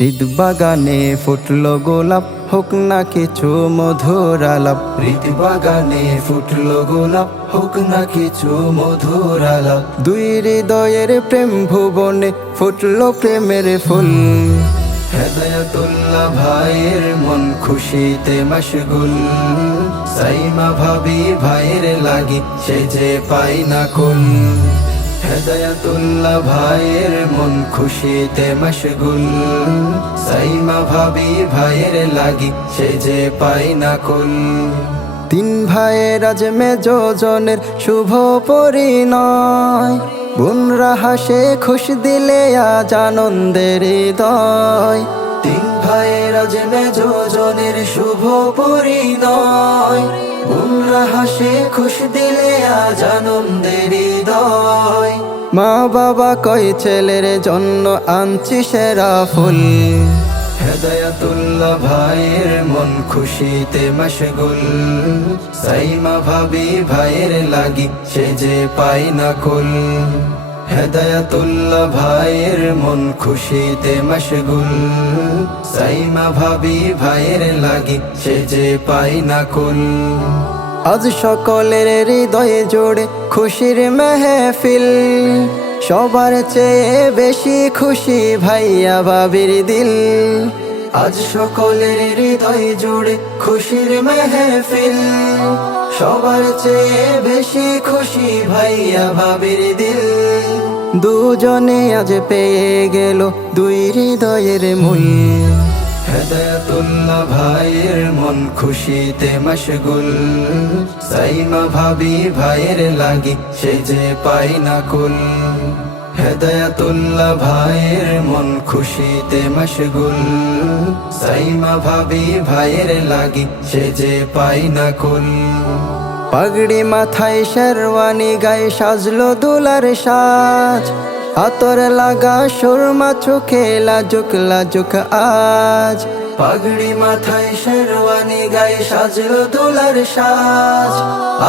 ঈদ বাগানে ফুটলো গোলাপ হোক না কিছু মধুর আলাপ। ঈদ বাগানে ফুটলো গোলাপ হোক না কিছু মধুর আলাপ। দুই হৃদয়ের প্রেম ভুবনে ফুটলো প্রেমের ফুল। হেদায়তুল্লাহ ভাইয়ের মন খুশিতে মশগুল। সাইমা ভাবি ভাইয়ের লাগি সে যে পাই না কুল। হেদায়তুল্লাহ ভাইয়ের মন খুশিতে মশগুল। সাইমা ভাবি ভাইয়ের লাগি, সে যে পাই না কুল। তিন ভাইয়ের আজ মেজনের শুভ পরিণয়। বোনরা হাসে, খুশ দিলে আজ আনন্দের হৃদয়। তিন ভাইয়ের আজ মেজনের শুভ পরিণয়। হাসে, খুশ দিলে আজ আনন্দের হৃদয়। মা বাবা কয়, ছেলের জন্য আনছি সেরা ফুল। হেদায়তুল্লাহ ভাইয়ের মন খুশিতে মশগুল। সাইমা ভাবি, ভাইয়ের লাগি, সে যে পাই না কুল। হেদায়তুল্লাহ ভাইয়ের মন খুশিতে মশগুল। সাইমা ভাবি, ভাইয়ের লাগি, সে যে পাই না কুল। আজ সকলের হৃদয়ে জোড়ে খুশির মেহফিল। সবার চেয়ে বেশি খুশি ভাইয়া বাবির দিল। আজ সকলের হৃদয় জুড়ে খুশির মেহফিল। সবার চেয়ে বেশি খুশি ভাইয়া ভাবির দিল। দুজনে আজ পেয়ে গেল দুই হৃদয়ের মূল। হেদায়তুল্লাহ ভাইয়ের মন খুশিতে মশগুল। সাইমা ভাবি ভাইয়ের লাগি সে যে পাই না কুল। হেদায়তুল্লাহ ভাইয়ের মন খুশিতে মশগুল। সাইমা ভাবি ভাইয়ের লাগি সে যে পাই না কুল। পাগড়ি মাথায় শেরওয়ানি গায়ে সাজলো দুলার সাজ। আতর লাগা সুরমা চোখে লাজুক লাজুক আজ। পাগড়ি মাথায় শেরওয়ানি গায়ে সাজলো দুলার সাজ।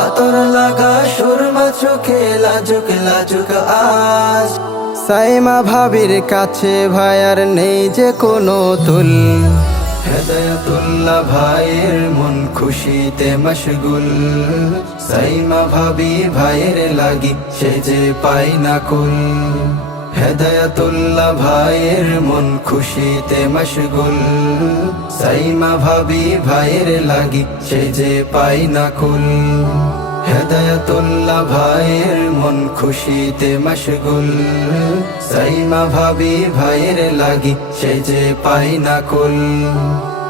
আতর লাগা সুরমা চোখে লাজুক লাজুক আজ। সাইমা ভাবির কাছে ভাইয়ার নেই যে কোনো তুল। হেদায়তুল্লাহ ভাইয়ের মন খুশিতে মশগুল। সাইমা ভাবি ভাইয়ের লাগি সে যে পাই না কুল। হেদায়তুল্লাহ ভাইয়ের মন খুশিতে মশগুল। সাইমা ভাবি ভাইয়ের লাগি সে যে পাই না কুল। হেদায়তুল্লাহ ভাইয়ের মন খুশিতে মশগুল। সাইমা ভাবি ভাইয়ের লাগি সে যে পাই না কুল।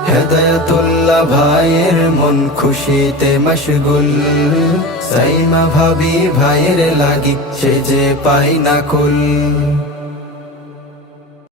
হেদায়তুল্লাহ ভাইয়ের মন খুশিতে মশগুল। সাইমা ভাবি ভাইয়ের লাগি সে যে পাই না কুল।